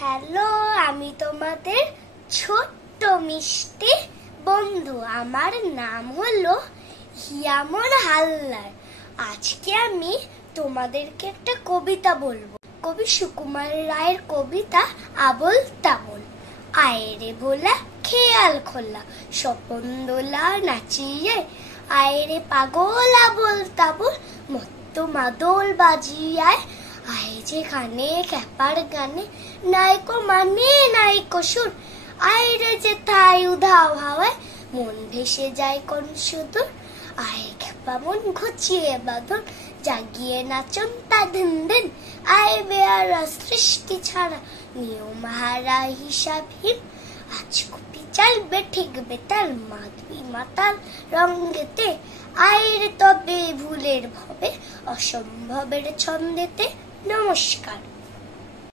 Hello, আমি তোমাদের ছোট্ট মিষ্টি বন্ধু। আমার নাম হলো হিয়ামন হালদার। আজকে আমি তোমাদেরকে একটা কবিতা বলবো। কবি সুকুমার রায়ের কবিতা আবোল তাবোল। আয়রে ভোলা খেয়াল খোলা স্বপন দোলা নাচিয়ে, আয়রে পাগল আবোল তাবোল মত্ত মাদল বাজিয়ায়। আয় যেখানে ক্যাপার গানে নাইকো মানে নাইকো সুর, আয়রে যে তাই উধাও হাওয়ায় মন ভেসে যায় কোন সুদূর। আয় খেপা মন ঘুচিয়ে বাঁধন জাগিয়ে নাচন তা দিন দিন। আয় বেয়ারা সৃষ্টি ছাড়া নিয়ম হারা হিসাবহীন। আজ কপি চাইবে ঠিকবে তার মাধবী মাতাল রঙ্গেতে। আয়রে তবে ভুলের ভবে অসম্ভবের ছন্দেতে। নমস্কার।